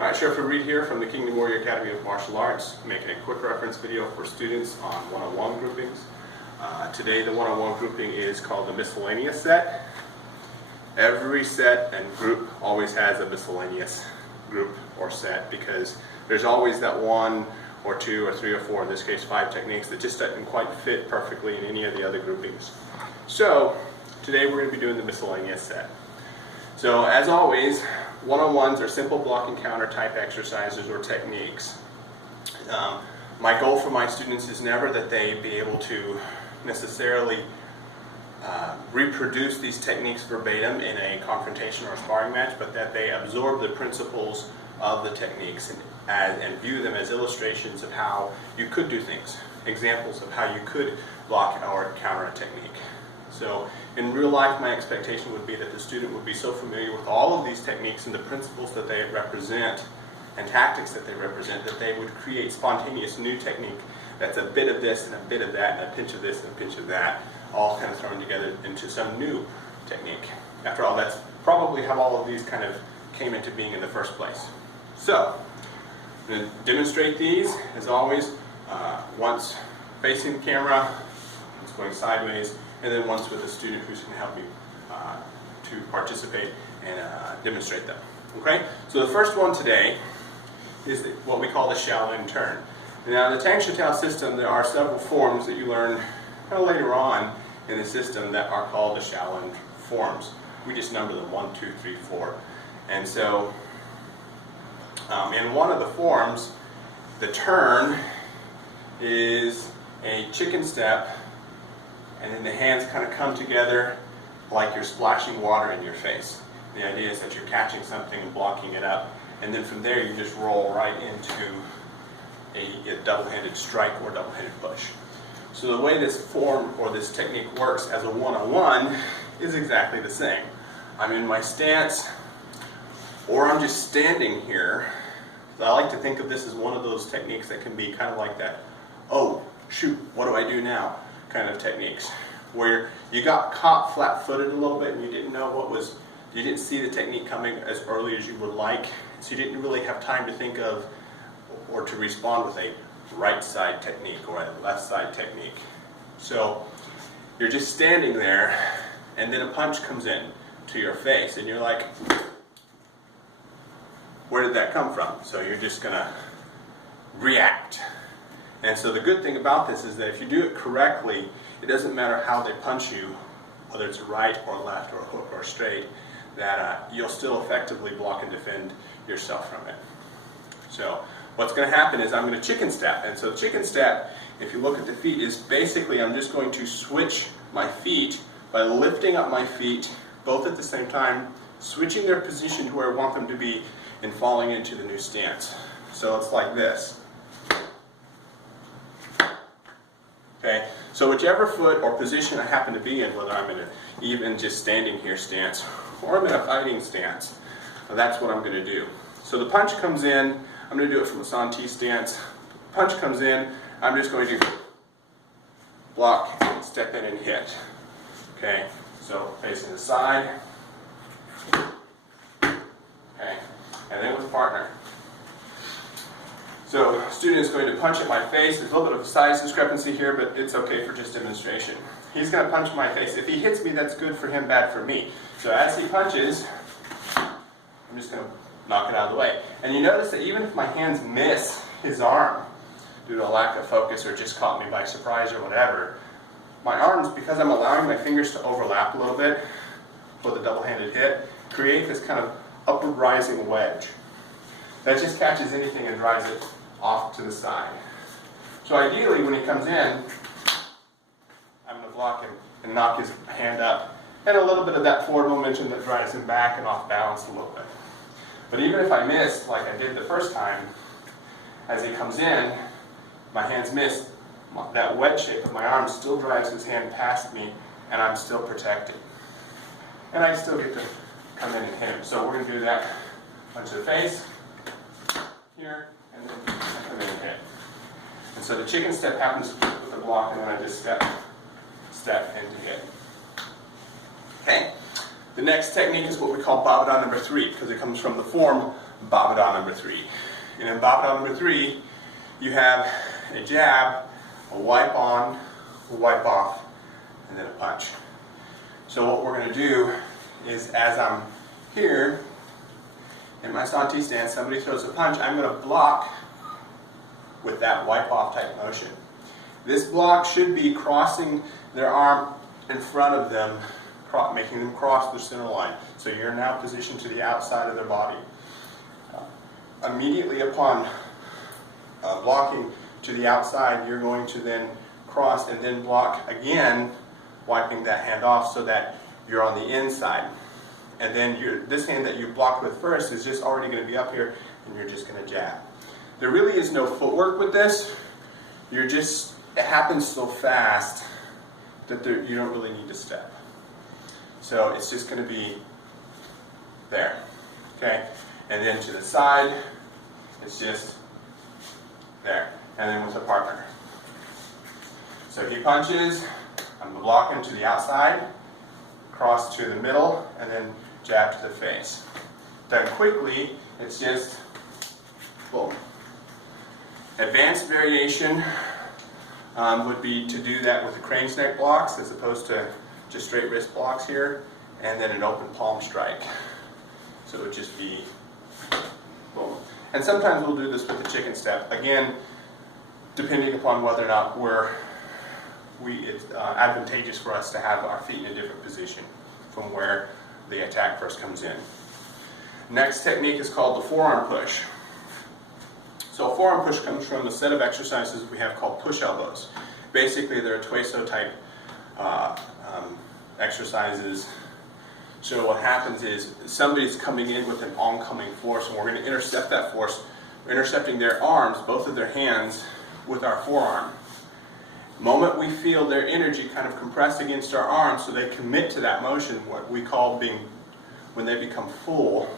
Alright, Sheriff Reed here from the Kingdom Warrior Academy of Martial Arts, making a quick reference video for students on one-on-one groupings. Today the one-on-one grouping is called the miscellaneous set. Every set and group always has a miscellaneous group or set because there's always that one or two or three or four, in this case 5 techniques that just doesn't quite fit perfectly in any of the other groupings. So today we're going to be doing the miscellaneous set. So as always, one-on-ones are simple block and counter type exercises or techniques. My goal for my students is never that they be able to necessarily reproduce these techniques verbatim in a confrontation or a sparring match, but that they absorb the principles of the techniques and view them as illustrations of how you could do things, examples of how you could block or counter a technique. So in real life, my expectation would be that the student would be so familiar with all of these techniques and the principles that they represent and tactics that they represent that they would create spontaneous new technique that's a bit of this and a bit of that and a pinch of this and a pinch of that, all kind of thrown together into some new technique. After all, that's probably how all of these kind of came into being in the first place. So, I'm going to demonstrate these, as always, once facing the camera, once going sideways, and then once with a student who's going to help me to participate and demonstrate them. Okay? So the first one today is what we call the Shaolin turn. Now in the Tang Sha Tao system, there are several forms that you learn later on in the system that are called the Shaolin forms. We just number them 1, 2, 3, 4. And so in one of the forms, the turn is a chicken step, and then the hands kind of come together like you're splashing water in your face. The idea is that you're catching something and blocking it up, and then from there you just roll right into a double-handed strike or double-handed push. So the way this form or this technique works as a one-on-one is exactly the same. I'm in my stance, or I'm just standing here. I like to think of this as one of those techniques that can be kind of like that, oh, shoot, what do I do now? Kind of techniques, where you got caught flat-footed a little bit and you didn't know you didn't see the technique coming as early as you would like, so you didn't really have time to think of or to respond with a right side technique or a left side technique. So you're just standing there and then a punch comes in to your face and you're like, where did that come from? So you're just gonna react. And so the good thing about this is that if you do it correctly, it doesn't matter how they punch you, whether it's right or left or hook or straight, that you'll still effectively block and defend yourself from it. So what's going to happen is I'm going to chicken step. And so chicken step, if you look at the feet, is basically I'm just going to switch my feet by lifting up my feet both at the same time, switching their position to where I want them to be and falling into the new stance. So it's like this. Okay, so whichever foot or position I happen to be in, whether I'm in even just standing here stance or I'm in a fighting stance, that's what I'm going to do. So the punch comes in, I'm going to do it from a San-Ti stance. Punch comes in, I'm just going to block, step in and hit. Okay, so facing the side. Okay, and then with partner. So student is going to punch at my face. There's a little bit of a size discrepancy here, but it's okay for just demonstration. He's going to punch my face. If he hits me, that's good for him, bad for me. So as he punches, I'm just going to knock it out of the way. And you notice that even if my hands miss his arm due to a lack of focus or just caught me by surprise or whatever, my arms, because I'm allowing my fingers to overlap a little bit for the double-handed hit, create this kind of upward rising wedge. That just catches anything and drives it off to the side. So ideally, when he comes in, I'm going to block him and knock his hand up. And a little bit of that forward momentum that drives him back and off balance a little bit. But even if I missed, like I did the first time, as he comes in, my hands miss, that wedge shape of my arm still drives his hand past me, and I'm still protected. And I still get to come in and hit him. So we're going to do that punch to the face, here, and then come in and hit. And so the chicken step happens with the block, and then I just step in to hit. Okay? The next technique is what we call Babadan number 3, because it comes from the form Babada number 3. And in Babada number 3, you have a jab, a wipe on, a wipe off, and then a punch. So what we're going to do is, as I'm here in my Santi stance, somebody throws a punch, I'm going to block with that wipe off type motion. This block should be crossing their arm in front of them, making them cross the center line. So you're now positioned to the outside of their body. Immediately upon blocking to the outside, you're going to then cross and then block again, wiping that hand off so that you're on the inside. And then this hand that you blocked with first is just already going to be up here, and you're just going to jab. There really is no footwork with this. It happens so fast that you don't really need to step. So it's just going to be there, okay? And then to the side, it's just there. And then with a partner. So he punches, I'm going to block him to the outside, cross to the middle, and then jab to the face. Done quickly, it's just boom. Advanced variation would be to do that with the crane's neck blocks as opposed to just straight wrist blocks here, and then an open palm strike. So it would just be boom. And sometimes we'll do this with the chicken step. Again, depending upon whether or not it's advantageous for us to have our feet in a different position from where the attack first comes in. Next technique is called the forearm push. So forearm push comes from a set of exercises we have called push elbows. Basically, they're Tueso type exercises. So what happens is somebody's coming in with an oncoming force, and we're going to intercept that force. We're intercepting their arms, both of their hands, with our forearm. The moment we feel their energy kind of compress against our arms, so they commit to that motion, what we call when they become full,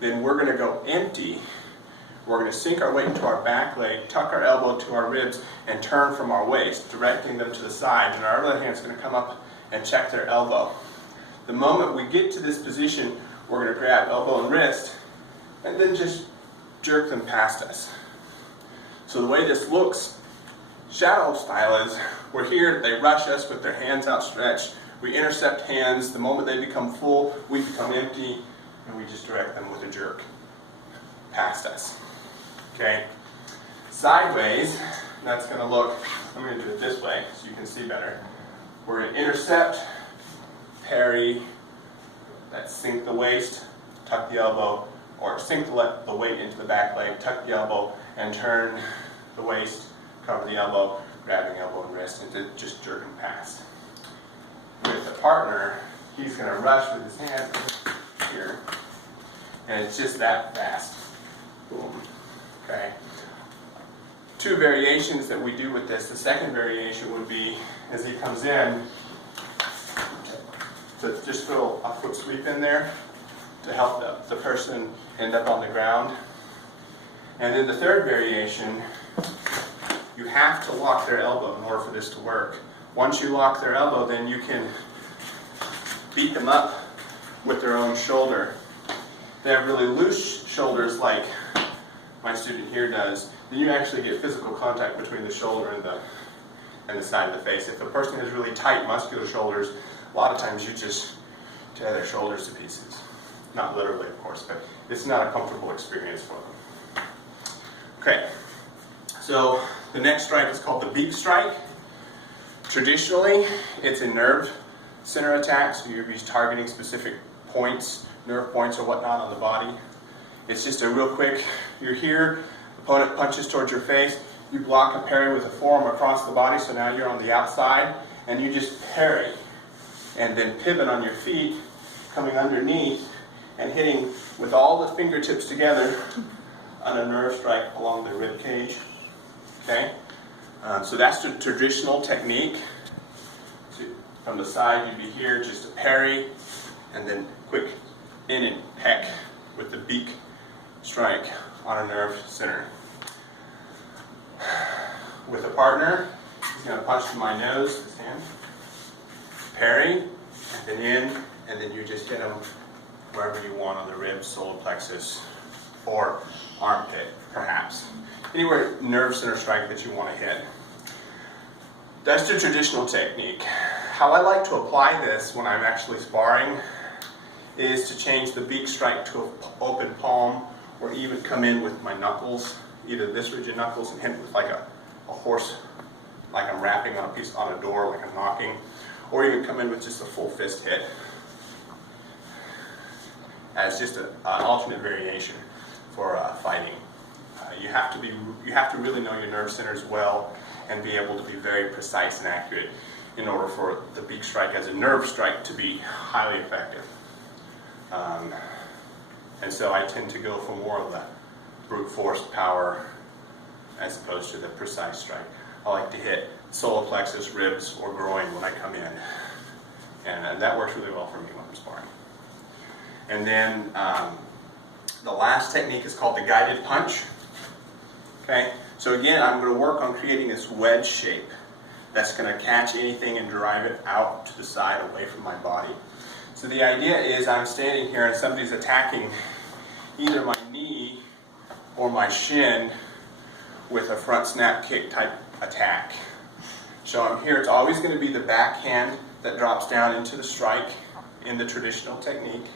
then we're going to go empty. We're going to sink our weight into our back leg, tuck our elbow to our ribs, and turn from our waist, directing them to the side. And our other hand's going to come up and check their elbow. The moment we get to this position, we're going to grab elbow and wrist, and then just jerk them past us. So the way this looks, shadow style, is we're here, they rush us with their hands outstretched. We intercept hands. The moment they become full, we become empty, and we just direct them with a jerk past us. Okay? Sideways, that's going to look, I'm going to do it this way so you can see better. We're going to intercept, parry, that's sink the waist, tuck the elbow, or sink the weight into the back leg, tuck the elbow, and turn the waist, cover the elbow, grabbing elbow and wrist, and just jerking past. With a partner, he's going to rush with his hand here, and it's just that fast. Boom. Okay. Two variations that we do with this. The second variation would be, as he comes in, to just throw a foot sweep in there to help the person end up on the ground. And then the third variation, you have to lock their elbow in order for this to work. Once you lock their elbow, then you can beat them up with their own shoulder. They have really loose shoulders like my student here does, then you actually get physical contact between the shoulder and the side of the face. If a person has really tight muscular shoulders, a lot of times you just tear their shoulders to pieces. Not literally, of course, but it's not a comfortable experience for them. Okay, so the next strike is called the beak strike. Traditionally, it's a nerve center attack, so you'll be targeting specific points, nerve points or whatnot on the body. It's just a real quick, you're here, opponent punches towards your face, you block a parry with a forearm across the body, so now you're on the outside, and you just parry, and then pivot on your feet, coming underneath, and hitting with all the fingertips together on a nerve strike along the rib cage. Okay? So that's the traditional technique. So from the side, you'd be here, just a parry, and then quick in and peck with the beak strike on a nerve center. With a partner, he's going to punch to my nose, his hand, parry, and then in, and then you just hit him wherever you want on the ribs, solar plexus, or armpit, perhaps. Anywhere nerve center strike that you want to hit. That's the traditional technique. How I like to apply this when I'm actually sparring is to change the beak strike to an open palm, or even come in with my knuckles, either this rigid knuckles and hit it with like a horse, like I'm rapping on a door, like I'm knocking, or even come in with just a full fist hit as just an alternate variation for fighting. You have to really know your nerve centers well and be able to be very precise and accurate in order for the beak strike as a nerve strike to be highly effective. And so I tend to go for more of the brute force power as opposed to the precise strike. I like to hit solar plexus, ribs, or groin when I come in. And that works really well for me when I'm sparring. And then the last technique is called the guided punch. Okay, so again, I'm going to work on creating this wedge shape that's going to catch anything and drive it out to the side away from my body. So the idea is I'm standing here and somebody's attacking either my knee or my shin with a front snap kick type attack. So I'm here, it's always going to be the backhand that drops down into the strike in the traditional technique.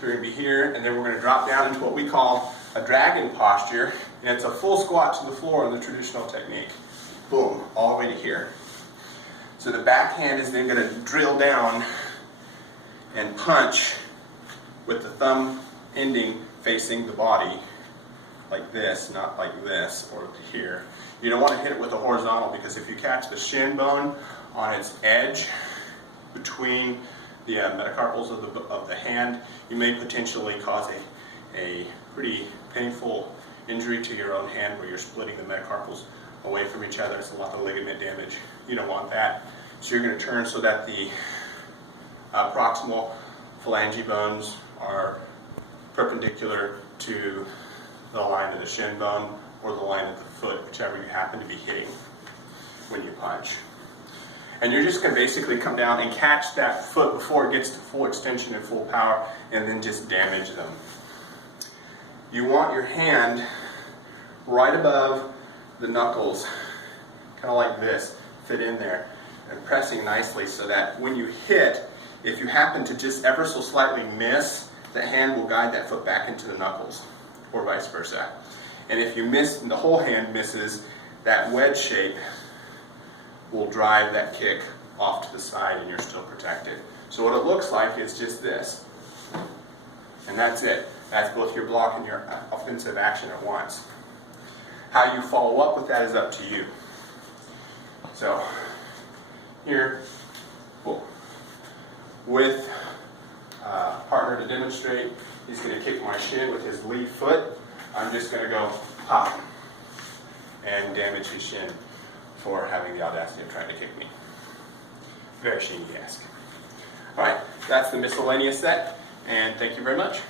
So we're going to be here, and then we're going to drop down into what we call a dragon posture, and it's a full squat to the floor in the traditional technique. Boom, all the way to here. So the backhand is then going to drill down and punch with the thumb ending facing the body, like this, not like this, or here. You don't want to hit it with a horizontal, because if you catch the shin bone on its edge between the metacarpals of the hand, you may potentially cause a pretty painful injury to your own hand where you're splitting the metacarpals away from each other. It's a lot of ligament damage. You don't want that. So you're going to turn so that the proximal phalange bones are perpendicular to the line of the shin bone or the line of the foot, whichever you happen to be hitting when you punch. And you're just going to basically come down and catch that foot before it gets to full extension and full power, and then just damage them. You want your hand right above the knuckles, kind of like this, fit in there, and pressing nicely so that when you hit, if you happen to just ever so slightly miss, the hand will guide that foot back into the knuckles, or vice versa. And if you miss, and the whole hand misses, that wedge shape will drive that kick off to the side and you're still protected. So what it looks like is just this. And that's it. That's both your block and your offensive action at once. How you follow up with that is up to you. So, here, cool. With a partner to demonstrate, he's going to kick my shin with his lead foot. I'm just going to go pop and damage his shin for having the audacity of trying to kick me. Very Shingy-esque. Alright, that's the miscellaneous set, and thank you very much.